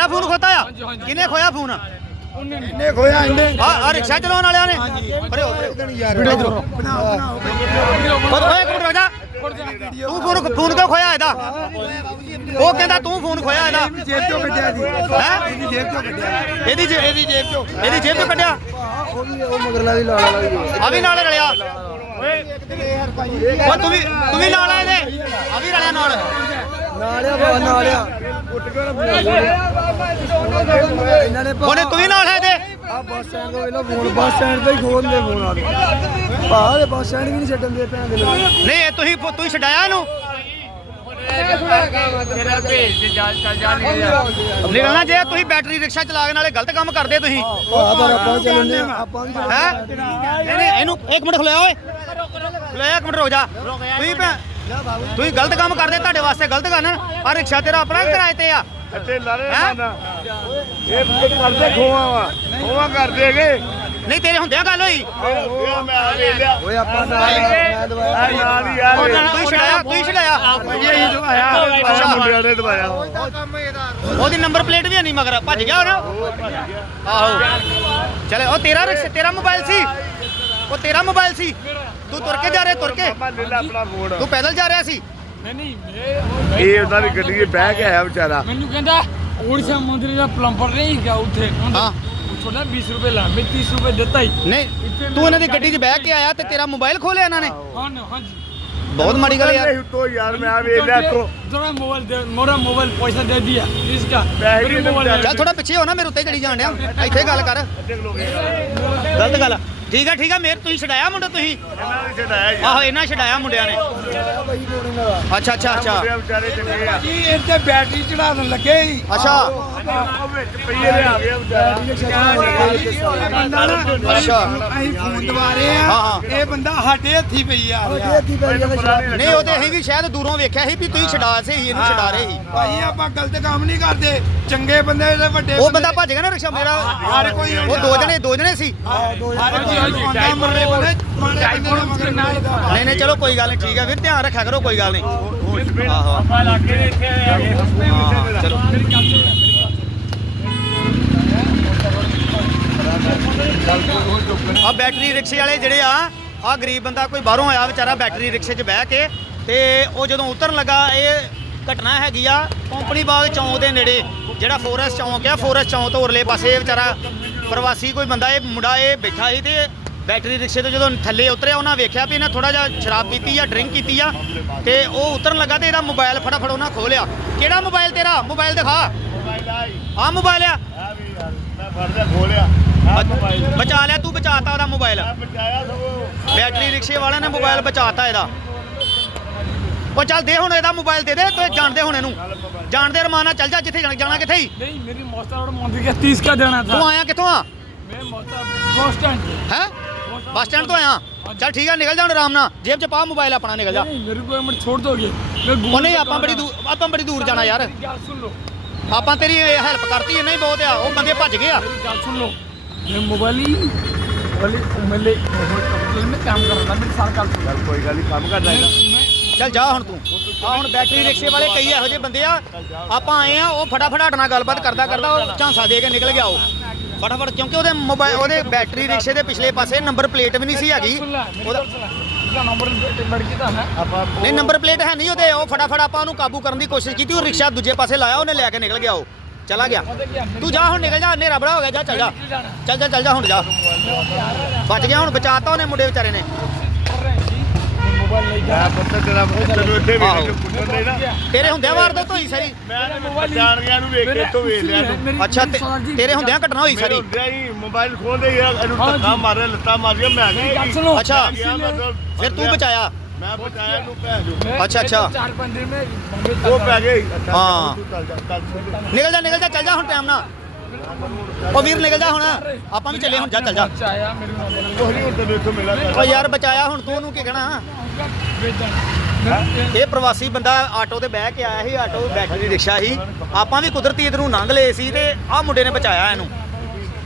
ਤੇਰਾ ਫੋਨ ਖੋਤਾ ਆ? ਕਿਨੇ ਖੋਇਆ ਫੋਨ? ਇਹਨੇ ਖੋਇਆ ਇਹਨੇ? ਆ ਆ ਰਿਕਸ਼ਾ ਚਲਾਉਣ ਵਾਲਿਆਂ ਨੇ? ਪਰੇ ਹੋ ਪਰੇ ਇਧਰੋਂ ਬਣਾ ਬਣਾ ਓਏ ਇੱਕ ਮਿੰਟ ਰੁਕ ਜਾ। ਤੂੰ ਫੋਨ ਫੋਨ ਕਿਉਂ ਖੋਇਆ ਇਹਦਾ? ਉਹ ਕਹਿੰਦਾ ਤੂੰ ਫੋਨ ਖੋਇਆ ਇਹਦਾ। ਜੇਬ ਚੋਂ ਕੱਢਿਆ ਜੀ। ਹੈਂ? ਇਹਦੀ ਜੇਬ ਚੋਂ ਕੱਢਿਆ। ਇਹਦੀ ਜੇ- ਇਹਦੀ ਜੇਬ ਚੋਂ। ਇਹਦੀ ਜੇਬ ਚੋਂ ਕੱਢਿਆ? ਉਹ ਉਹ ਮਗਰਲਾ ਦੀ ਲਾਲ ਵਾਲਾ ਆ ਵੀ ਨਾਲ ਰਲਿਆ। ਓਏ। ਤੂੰ ਵੀ ਤੂੰ ਵੀ ਨਾਲ ਆ ਇਹਦੇ। ਆ ਵੀ ਰਲਿਆ ਨਾਲ। ਨਾਲਿਆ ਬਾ ਨਾਲਿਆ ਉਹਨੇ ਤੂੰ ਨਾਲ ਹੈ ਇਹਦੇ ਆ ਬੱਸ ਸਟੈਂਡ ਤੋਂ ਵੇਲਾ ਫੋਨ ਬੱਸ ਸਟੈਂਡ ਤੇ ਹੀ ਖੋਲਦੇ ਫੋਨ ਆ ਗਏ ਭਾ ਦੇ ਬੱਸ ਸਟੈਂਡ ਵੀ ਨਹੀਂ ਛੱਡਣ ਦੇ ਭੈਣ ਦੇ ਲੋਕ ਨਹੀਂ ਇਹ ਤੁਸੀਂ ਤੁਸੀਂ ਛਡਾਇਆ ਇਹਨੂੰ? ਨਿਕਲਣਾ ਜੇ ਤੁਸੀਂ ਬੈਟਰੀ ਰਿਕਸ਼ਾ ਚਲਾ ਕੇ ਨਾਲੇ ਗਲਤ ਕੰਮ ਕਰਦੇ ਤੁਸੀਂ। ਭਾ ਪਰ ਆਪਾਂ ਚੱਲਣੇ ਆਪਾਂ ਵੀ ਚੱਲਣੇ ਹੈ। ਨਹੀਂ ਨਹੀਂ ਇਹਨੂੰ ਇੱਕ ਮਿੰਟ ਖਲੋਇਆ ਓਏ। ਖਲੋਇਆ ਇੱਕ ਮਿੰਟ ਰੁਕ ਜਾ। ਤੁਸੀਂ ਭੈ- ਤੁਸੀਂ ਗਲਤ ਕੰਮ ਕਰਦੇ ਤੁਹਾਡੇ ਵਾਸਤੇ ਗਲਤ ਗੱਲ ਆ ਰਿਕਸ਼ਾ ਤੇਰਾ ਆਪਣਾ ਕਿਰਾਏ ਤੇ ਆ। ਤੇ ਲਾਰੇ? ਨਾ ਇਹ ਕਰਦੇ ਖੋਆ ਵਾ? ਖੋਆ ਕਰਦੇਗੇ ਨਹੀਂ ਤੇਰੇ ਹੁੰਦਿਆਂ ਗੱਲ ਹੋਈ। ਉਹ ਮੈਂ ਆ ਵੇਖ ਲਿਆ ਓਏ ਆਪਾਂ ਨਾਲ ਮੈਂ ਆ ਦਵਾਇਆ ਨਾਲ ਹੀ ਆ। ਵੇਖ। ਤੁਸੀਂ ਛਡਾਇਆ ਤੁਸੀਂ ਛਡਾਇਆ? ਇਹ ਹੀ ਦਵਾਇਆ। ਅੱਛਾ। ਮੁੰਡਿਆਂ ਨੇ ਦਵਾਇਆ। ਉਹਦੀ ਨੰਬਰ ਪਲੇਟ ਵੀ ਨਹੀਂ ਮਗਰ ਭੱਜ ਗਿਆ ਹੁਣ ਆਹੋ। ਚਲੇ ਉਹ ਤੇਰਾ ਰਿਕਸ਼ਾ ਤੇਰਾ ਮੋਬਾਈਲ ਸੀ। ਉਹ ਤੇਰਾ ਮੋਬਾਈਲ ਸੀ। ਤੂੰ ਤੁਰ ਕੇ ਜਾ ਰਿਹਾ ਤੁਰ ਕੇ। ਤੂੰ ਪੈਦਲ ਜਾ ਰਿਹਾ ਸੀ। ਨਹੀਂ ਇਹ ਉਹਦਾ ਵੀ ਗੱਡੀ 'ਚ ਬਹਿ ਕੇ ਆਇਆ ਵਿਚਾਰਾ। ਮੈਨੂੰ ਕਹਿੰਦਾ ਓੜਸ਼ਾ ਮੰਦਿਰ ਦਾ ਪਲੰਬਰ ਨਹੀਂ ਗਿਆ ਉੱਥੇ। ਹਾਂ। ਛੋਟਾ 20 ਰੁਪਏ ਲਾ ਮੈਂ 30 ਰੁਪਏ ਦਿੱਤਾ ਹੀ। ਨਹੀਂ ਤੂੰ ਇਹਨਾਂ ਦੀ ਗੱਡੀ 'ਚ ਬਹਿ ਕੇ ਆਇਆ ਤੇ ਤੇਰਾ ਮੋਬਾਈਲ ਖੋਲਿਆ ਇਹਨਾਂ ਨੇ? ਹਾਂ ਹਾਂਜੀ। ਬਹੁਤ ਮਾੜੀ ਗੱਲ ਯਾਰ। ਹਿੱਟੋ ਯਾਰ ਮੈਂ ਆ ਵੇਖ ਲਿਆ ਤੋ ਜਰਾ ਮੋਬਾਈਲ ਦੇ ਮੋਰਾ ਮੋਬਾਈਲ ਪੈਸਾ ਦੇ ਦਿਆ ਇਸ ਦਾ। ਚੱਲ ਥੋੜਾ ਪਿੱਛੇ ਹੋ ਨਾ ਮੇਰੇ ਉੱਤੇ ਚੜੀ ਜਾਣ ਡਿਆ। ਇੱਥੇ ਗੱਲ ਕਰ। ਗਲਤ ਗੱਲ ਠੀਕ ਆ ਠੀਕ ਆ ਮੇਰੇ ਤੁਸੀਂ ਛਡਾਇਆ ਮੁੰਡਾ ਤੁਸੀਂ? ਇਹਨਾਂ ਨੇ ਛਡਾਇਆ ਯਾਰ ਆਹੋ ਇਹਨਾਂ ਛਡਾਇਆ ਮੁੰਡਿਆਂ ਨੇ। ਅੱਛਾ ਅੱਛਾ ਅੱਛਾ। ਮੁੰਡੇ ਵਿਚਾਰੇ ਚੰਗੇ ਆ। ਜੀ ਤੇ ਬੈਟਰੀ ਚੜਾ ਦੇਣ ਲੱਗੇ ਹੀ ਅੱਛਾ। ਅੱਛਾ। ਅਸੀਂ ਫੋਨ ਦਵਾ ਰਹੇ ਹਾਂ, ਆ। ਹਾਂ। ਇਹ ਬੰਦਾ ਸਾਡੇ ਹੱਥੀ ਪਈ ਆ। ਰਿਹਾ ਨਹੀਂ ਉਹ ਤੇ ਅਸੀਂ ਵੀ ਸ਼ਾਇਦ ਦੂਰੋਂ ਵੇਖਿਆ ਸੀ ਵੀ ਤੁਸੀਂ ਛਡਾ ਸੇ ਹੀ ਇਹਨੂੰ ਛਡਾ ਰਹੇ ਸੀ। ਭਾਈ ਆਪਾਂ ਗਲਤ ਕੰਮ ਨਹੀਂ ਕਰਦੇ। ਚੰਗੇ ਬੰਦੇ ਦੇ ਵੱਡੇ ਉਹ ਬੰਦਾ ਭੱਜ ਗਿਆ ਨਾ ਰਿਕਸ਼ਾ ਮੇਰਾ। ਹਰ ਕੋਈ ਉਹ ਦੋ ਜਣੇ ਦੋ ਜਣੇ ਸੀ। ਹਰ ਕੋਈ ਬੰਦਾ ਮਰੇ ਬੰਦੇ ਮਾੜੇ ਬੰਦੇ ਦੇ ਮਗਰ ਨਹੀਂ ਲੱਗਦਾ। ਨਹੀਂ ਨਹੀਂ ਚਲੋ ਕੋਈ ਗੱਲ ਨਹੀਂ ਠੀਕ ਆ ਵੀਰ ਧਿਆਨ ਰੱਖਿਆ ਕਰੋ ਕੋਈ ਗੱਲ ਨਹੀਂ। ਆਹੋ। ਆਪਾਂ ਲੱਗੇ ਨੇ ਇੱਥੇ। ਹਾਂ, ਚਲੋ। ਆ ਬੈਟਰੀ ਰਿਕਸ਼ੇ ਵਾਲੇ ਜਿਹੜੇ ਆ ਆ ਗਰੀਬ ਬੰਦਾ ਕੋਈ ਬਾਹਰੋਂ ਆਇਆ ਵਿਚਾਰਾ ਬੈਟਰੀ ਰਿਕਸ਼ੇ 'ਚ ਬਹਿ ਕੇ ਤੇ ਉਹ ਜਦੋਂ ਉਤਰਨ ਲੱਗਾ, ਇਹ ਘਟਨਾ ਹੈਗੀ ਆ ਕੰਪਨੀ ਬਾਗ ਚੌਂਕ ਦੇ ਨੇੜੇ, ਜਿਹੜਾ ਫੋਰੈਸਟ ਚੌਂਕ ਆ ਫੋਰੈਸਟ ਚੌਂਕ ਤੋਂ ਉਰਲੇ ਪਾਸੇ ਇਹ ਵਿਚਾਰਾ ਪ੍ਰਵਾਸੀ ਕੋਈ ਬੰਦਾ, ਇਹ ਮੁੰਡਾ ਇਹ ਬੈਠਾ ਸੀ ਤੇ ਬੈਟਰੀ ਰਿਕਸ਼ੇ ਤੋਂ ਜਦੋਂ ਥੱਲੇ ਉਤਰਿਆ, ਉਹਨਾਂ ਵੇਖਿਆ ਵੀ ਇਹਨੇ ਥੋੜਾ ਜਿਹਾ ਸ਼ਰਾਬ ਪੀਤੀ ਆ ਡਰਿੰਕ ਕੀਤੀ ਆ ਤੇ ਉਹ ਉਤਰਨ ਲੱਗਾ ਤੇ ਇਹਦਾ ਮੋਬਾਈਲ ਫਟਾਫਟ ਉਹਨਾਂ ਖੋਲਿਆ ਕਿਹੜਾ ਮੋਬਾਈਲ ਤੇਰਾ? ਮੋਬਾਈਲ ਦਿਖਾ। ਆ। ਮੋਬਾਈਲ ਆ ਮੈਂ ਫੜਦਾ ਖੋਲਿਆ ਆ ਮੋਬਾਈਲ ਬਚਾ ਲਿਆ ਤੂੰ ਬਚਾਤਾ ਉਹਦਾ ਮੋਬਾਈਲ ਆ ਬਚਾਇਆ ਸਗੋਂ ਬੈਟਰੀ ਰਿਕਸ਼ੇ ਵਾਲਿਆਂ ਨੇ ਮੋਬਾਈਲ ਬਚਾਤਾ ਇਹਦਾ ਉਹ ਚੱਲ ਦੇ ਹੁਣ ਇਹਦਾ ਮੋਬਾਈਲ ਦੇ ਦੇ ਤੂੰ ਜਾਣਦੇ ਹੁਣ ਇਹਨੂੰ ਜਾਣਦੇ ਰਮਾਨਾ ਚੱਲ ਜਾ ਜਿੱਥੇ ਜਾਣਾ- ਜਾਣਾ ਕਿੱਥੇ ਹੀ नहीं मेरी मौसा और मंदिर के 30 का देना था ਤੂੰ ਆਇਆ ਕਿੱਥੋਂ ਆ मैं मौसा बस स्टैंड से ਹੈ ਬੱਸ ਸਟੈਂਡ ਤੋਂ ਆਇਆ ਚੱਲ ਠੀਕ ਆ ਨਿਕਲ ਜਾ ਹੁਣ ਆਰਾਮ ਨਾਲ ਜੇਬ 'ਚ ਪਾ ਮੋਬਾਈਲ ਆਪਣਾ ਨਿਕਲ ਜਾ नहीं मेरे को एक मिनट छोड़ दोगे मैं ਉਹ Google ਨਹੀਂ पे ਆਪਾਂ कर ਬੜੀ रहा ਦੂਰ ਆਪਾਂ ਬੜੀ ਦੂਰ ਜਾਣਾ ਯਾਰ हूं। मेरी गल सुन लो ਆਪਾਂ ਤੇਰੀ ਹੈਲਪ ਕਰਤੀ ਇੰਨਾ ਹੀ ਬਹੁਤ ਆ ਉਹ ਬੰਦੇ ਭੱਜ ਗਏ ਆ मेरी गल सुन लो मैं मोबाइल ही वाली मेरे होटल में काम कर रहा था मेरी साल काल ਚੱਲ ਕੋਈ ਗੱਲ ਨਹੀਂ ਕੰਮ ਕਰਦਾ ਇਹਦਾ मैं ਚੱਲ ਜਾ ਹੁਣ ਤੂੰ ਆ ਹੁਣ ਬੈਟਰੀ ਰਿਕਸ਼ੇ ਵਾਲੇ ਕਈ ਇਹੋ ਜਿਹੇ ਬੰਦੇ ਆ ਆਪਾਂ ਆਏ ਆ ਉਹ ਫਟਾਫਟ ਹਟ ਨਾਲ ਗੱਲਬਾਤ ਕਰਦਾ ਕਰਦਾ ਉਹ ਝਾਂਸਾ ਦੇ ਕੇ ਨਿਕਲ ਗਿਆ ਉਹ ਫਟਾਫਟ ਕਿਉਂਕਿ ਉਹਦੇ ਮੋਬਾਈਲ ਉਹਦੇ ਬੈਟਰੀ ਰਿਕਸ਼ੇ ਦੇ ਪਿਛਲੇ ਪਾਸੇ ਨੰਬਰ ਪਲੇਟ ਵੀ ਨਹੀਂ ਸੀ ਹੈਗੀ सुन ला मेरी ਉਹਦਾ गल सुन ला इसका नंबर लड़की था ना ਆਪਾਂ ਨਹੀਂ ਨੰਬਰ ਪਲੇਟ ਹੈ ਨਹੀਂ ਉਹਦੇ ਉਹ ਫਟਾਫਟ ਆਪਾਂ ਉਹਨੂੰ ਕਾਬੂ ਕਰਨ ਦੀ ਕੋਸ਼ਿਸ਼ ਕੀਤੀ ਉਹ ਰਿਕਸ਼ਾ ਦੂਜੇ ਪਾਸੇ ਲਾਇਆ ਉਹਨੇ ਲੈ ਕੇ ਨਿਕਲ ਗਿਆ ਉਹ ਚਲਾ ਗਿਆ। ਤੂੰ ਜਾ ਹੁਣ ਨਿਕਲ ਜਾ ਹਨੇਰਾ ਬੜਾ ਹੋ ਗਿਆ ਜਾ ਚੱਲ ਜਾ। ਚੱਲ ਜਾ ਚੱਲ ਜਾ ਹੁਣ ਜਾ। ਬਚ ਗਿਆ ਹੁਣ ਬਚਾਤਾ ਉਹਨੇ ਮੁੰਡੇ ਵਿਚਾਰੇ ਨੇ। ਤੇਰੇ ਹੁੰਦਿਆਂ ਵਾਰ ਦੋ ਧੋਈ ਸਾਰੀ। ਅੱਛਾ ਤੇਰੇ ਹੁੰਦਿਆਂ ਘਟਨਾ ਹੋਈ ਸਾਰੀ? ਮੋਬਾਈਲ ਖੋਲਦੇ ਯਾਰ ਇਹਨੂੰ ਧੱਕਾ ਮਾਰਿਆ ਲੱਤਾਂ ਮਾਰੀਆਂ ਮੈਂ ਅੱਛਾ। ਫਿਰ ਤੂੰ ਬਚਾਇਆ? ਮੈਂ ਬਚਾਇਆ ਨੂੰ ਭੈ ਜੋ ਅੱਛਾ ਅੱਛਾ। ਚਾਰ ਪੰਜ ਮੈਂ ਉਹ ਪੈ ਗਏ। ਹਾਂ। ਨਿਕਲ ਜਾ ਨਿਕਲ ਜਾ ਚੱਲ ਜਾ ਹੁਣ ਟਾਈਮ ਨਾਲ। ਉਹ ਵੀਰ ਨਿਕਲ ਜਾ ਹੁਣ। ਆਪਾਂ ਵੀ ਚੱਲੇ ਹੁਣ ਜਾ ਚੱਲ ਜਾ। ਚਾਇਆ ਯਾਰ ਬਚਾਇਆ ਹੁਣ ਤੂੰ ਉਹਨੂੰ ਕੀ ਕਹਿਣਾ? ਇਹ ਪ੍ਰਵਾਸੀ ਬੰਦਾ ਆਟੋ ਤੇ ਬਹਿ ਕੇ ਆਇਆ ਸੀ ਆਟੋ ਬੈਟਰੀ ਰਿਕਸ਼ਾ ਸੀ। ਆਪਾਂ ਵੀ ਕੁਦਰਤੀ ਇਧਰੋਂ ਲੰਘ ਲਏ ਸੀ ਤੇ ਆਹ ਮੁੰਡੇ ਨੇ ਬਚਾਇਆ ਇਹਨੂੰ।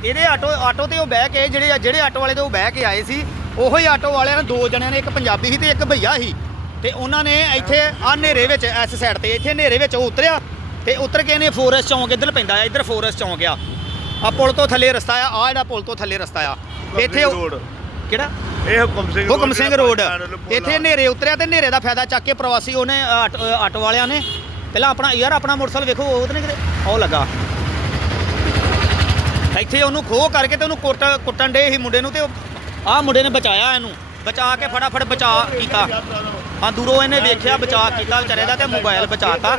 ਇਹਦੇ ਆਟੋ ਆਟੋ ਤੇ ਉਹ ਬਹਿ ਕੇ ਜਿਹੜੇ ਜਿਹੜੇ ਆਟੋ ਵਾਲੇ ਤੇ ਉਹ ਬਹਿ ਕੇ ਆਏ ਸੀ ਉਹੋ ਹੀ ਆਟੋ ਵਾਲਿਆਂ ਨੇ ਦੋ ਜਣਿਆਂ ਨੇ ਇੱਕ ਪੰਜਾਬੀ ਸੀ ਤੇ ਇੱਕ ਭਈਆ ਸੀ। ਤੇ ਉਹਨਾਂ ਨੇ ਇੱਥੇ ਆ ਹਨੇਰੇ ਵਿੱਚ ਇਸ ਸਾਈਡ ਤੇ ਇੱਥੇ ਹਨੇਰੇ ਵਿੱਚ ਉਹ ਉਤਰਿਆ ਤੇ ਉਤਰ ਕੇ ਨੇ ਫੋਰੈਸਟ ਚੌਂਕ ਇੱਧਰ ਪੈਂਦਾ ਆ ਇੱਧਰ ਫੋਰੈਸਟ ਚੌਂਕ ਆ। ਆ ਪੁਲ ਤੋਂ ਥੱਲੇ ਰਸਤਾ ਆ ਆ ਜਿਹੜਾ ਪੁਲ ਤੋਂ ਥੱਲੇ ਰਸਤਾ ਆ। ਇੱਥੇ ਕਿਹੜਾ? ਇਹ ਹੁਕਮ ਸਿੰਘ ਹੁਕਮ ਸਿੰਘ ਰੋਡ ਇੱਥੇ ਹਨੇਰੇ ਉਤਰਿਆ ਤੇ ਹਨੇਰੇ ਦਾ ਫਾਇਦਾ ਚੱਕ ਕੇ ਪ੍ਰਵਾਸੀ ਉਹਨੇ ਆਟ- ਵਾਲਿਆਂ ਨੇ। ਪਹਿਲਾਂ ਆਪਣਾ ਯਾਰ ਆਪਣਾ ਮੋਟਰਸਾਈਕਲ ਵੇਖੋ ਉਹ ਤਾਂ ਕਿਤੇ ਉਹ ਲੱਗਾ। ਇੱਥੇ ਉਹਨੂੰ ਖੋਹ ਕਰਕੇ ਤੇ ਉਹਨੂੰ ਕੁੱਟ ਕੁੱਟਣ ਦੇ ਸੀ ਮੁੰਡੇ ਨੂੰ ਤੇ ਆਹ ਮੁੰਡੇ ਨੇ ਬਚਾਇਆ ਇਹਨੂੰ। ਬਚਾ ਕੇ ਫਟਾਫਟ ਬਚਾ ਕੀਤਾ। ਹਾਂ, ਦੂਰੋਂ ਇਹਨੇ ਵੇਖਿਆ, ਬਚਾ ਕੀਤਾ ਵਿਚਾਰੇ ਦਾ ਤੇ ਮੋਬਾਈਲ ਬਚਾਤਾ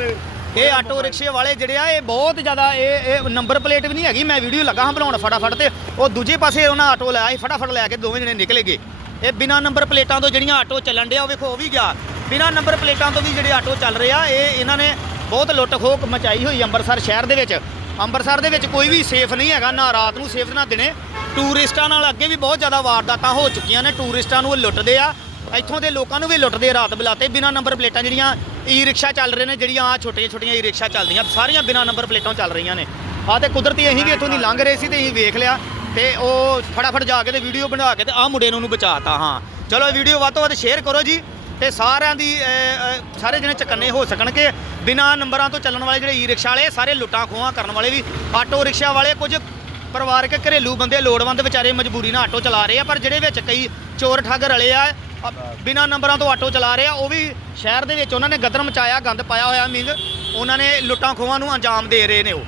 ਇਹ ਆਟੋ ਰਿਕਸ਼ੇ ਵਾਲੇ ਜਿਹੜੇ ਆ, ਇਹ ਬਹੁਤ ਜ਼ਿਆਦਾ ਇਹ ਇਹ ਨੰਬਰ ਪਲੇਟ ਵੀ ਨਹੀਂ ਹੈਗੀ, ਮੈਂ ਵੀਡੀਓ ਲੱਗਾ ਹਾਂ ਬਣਾਉਣ ਫਟਾਫਟ ਤੇ। ਉਹ ਦੂਜੇ ਪਾਸੇ ਉਹਨਾਂ ਆਟੋ ਲਾਇਆ ਸੀ ਫਟਾਫਟ ਲੈ ਕੇ ਦੋਵੇਂ ਜਣੇ ਨਿਕਲੇ ਗਏ। ਇਹ ਬਿਨਾ ਨੰਬਰ ਪਲੇਟਾਂ ਤੋਂ ਜਿਹੜੀਆਂ ਆਟੋ ਚੱਲਣ ਡਿਆ, ਉਹ ਵੇਖੋ, ਉਹ ਵੀ ਗਿਆ। ਬਿਨਾ ਨੰਬਰ ਪਲੇਟਾਂ ਤੋਂ ਵੀ ਜਿਹੜੇ ਆਟੋ ਚੱਲ ਰਹੇ ਆ, ਇਹ ਇਹਨਾਂ ਨੇ ਬਹੁਤ ਲੁੱਟ ਖੋਹ ਮਚਾਈ ਹੋਈ ਅੰਮ੍ਰਿਤਸਰ ਸ਼ਹਿਰ ਦੇ ਵਿੱਚ। ਅੰਮ੍ਰਿਤਸਰ ਦੇ ਵਿੱਚ ਕੋਈ ਵੀ ਸੇਫ ਨਹੀਂ ਹੈਗਾ, ਨਾ ਰਾਤ ਨੂੰ ਸੇਫ, ਨਾ ਦਿਨੇ। ਟੂਰਿਸਟਾਂ ਨਾਲ ਅੱਗੇ ਵੀ ਬਹੁਤ ਜ਼ਿਆਦਾ ਵਾਰਦਾਤਾਂ ਹੋ ਚੁੱਕੀਆਂ ਨੇ। ਟੂਰਿਸਟਾਂ ਨੂੰ ਉਹ ਲੁੱਟਦੇ ਆ। ਇੱਥੋਂ ਦੇ ਲੋਕਾਂ ਨੂੰ ਵੀ ਲੁੱਟਦੇ ਆ ਰਾਤ ਬਲਾਤੇ। ਬਿਨਾ ਨੰਬਰ ਪਲੇਟਾਂ ਜਿਹੜੀਆਂ ਈ ਰਿਕਸ਼ਾ ਚੱਲ ਰਹੇ ਨੇ, ਜਿਹੜੀਆਂ ਆ ਛੋਟੀਆਂ ਛੋਟੀਆਂ ਈ ਰਿਕਸ਼ਾ ਚੱਲਦੀਆਂ, ਸਾਰੀਆਂ ਬਿਨਾ ਨੰਬਰ ਪਲੇਟਾਂ ਚੱਲ ਰਹੀਆਂ ਨੇ। ਆ ਤੇ ਕੁਦਰਤੀ ਅਸੀਂ ਵੀ ਇੱਥੋਂ ਦੀ ਲੰਘ ਰਹੇ ਸੀ ਤੇ ਅਸੀਂ ਵੇਖ ਲਿਆ। ਤੇ ਉਹ ਫਟਾਫਟ ਜਾ ਕੇ ਤੇ ਵੀਡੀਓ ਬਣਾ ਕੇ ਤੇ ਆ ਮੁੰਡੇ ਨੂੰ ਉਹਨੂੰ ਬਚਾਤਾ, ਹਾਂ। ਚਲੋ ਇਹ ਵੀਡੀਓ ਵੱਧ ਤੋਂ ਵੱਧ ਸ਼ੇਅਰ ਕਰੋ ਜੀ। ਤੇ ਸਾਰਿਆਂ ਦੀ ਸਾਰੇ ਜਣੇ ਚਕੰਨੇ ਹੋ ਸਕਣ ਕਿ ਬਿਨਾ ਨੰਬਰਾਂ ਤੋਂ ਚੱਲਣ ਵਾਲੇ ਜਿਹੜੇ ਈ ਰਿਕਸ਼ਾ ਵਾਲੇ ਸਾਰੇ ਲੁੱਟਾਂ ਖੋਹਾਂ ਕਰਨ ਵਾਲੇ ਵੀ ਆਟੋ ਰਿਕਸ਼ਾ ਵਾਲੇ ਕੁਝ ਪਰਿਵਾਰਕ ਘਰੇਲੂ ਬੰਦੇ ਲੋੜਵੰਦ ਵਿਚਾਰੇ ਮਜਬੂਰੀ ਨਾਲ ਆਟੋ ਚਲਾ ਰਹੇ ਆ ਪਰ ਜਿਹੜੇ ਵਿੱਚ ਕਈ ਚੋਰ ਠੱਗ ਰਲੇ ਆ ਅ, ਬਿਨਾਂ ਨੰਬਰਾਂ ਤੋਂ ਆਟੋ ਚਲਾ ਰਹੇ ਆ ਉਹ ਵੀ ਸ਼ਹਿਰ ਦੇ ਵਿੱਚ ਉਹਨਾਂ ਨੇ ਗਦਰ ਮਚਾਇਆ ਗੰਦ ਪਾਇਆ ਹੋਇਆ ਮੀਂਗ ਉਹਨਾਂ ਨੇ ਲੁੱਟਾਂ ਖੋਹਾਂ ਨੂੰ ਅੰਜਾਮ ਦੇ ਰਹੇ ਨੇ ਉਹ।